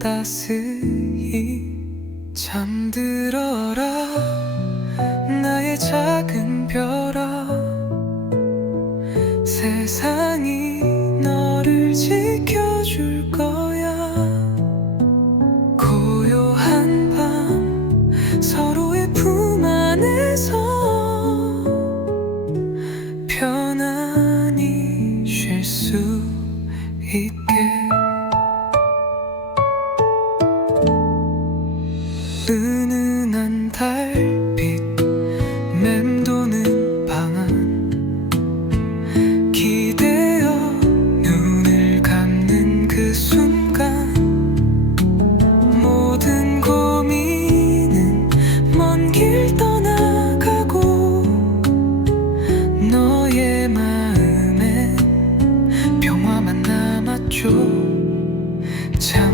따스히 잠들어라. 나의 작은 별아 세상이 너를 지켜줄 거야. 고요한 밤 서로의 품 안에서 편안히 쉴 수 있게. 내 마음에 평화만 남았죠 참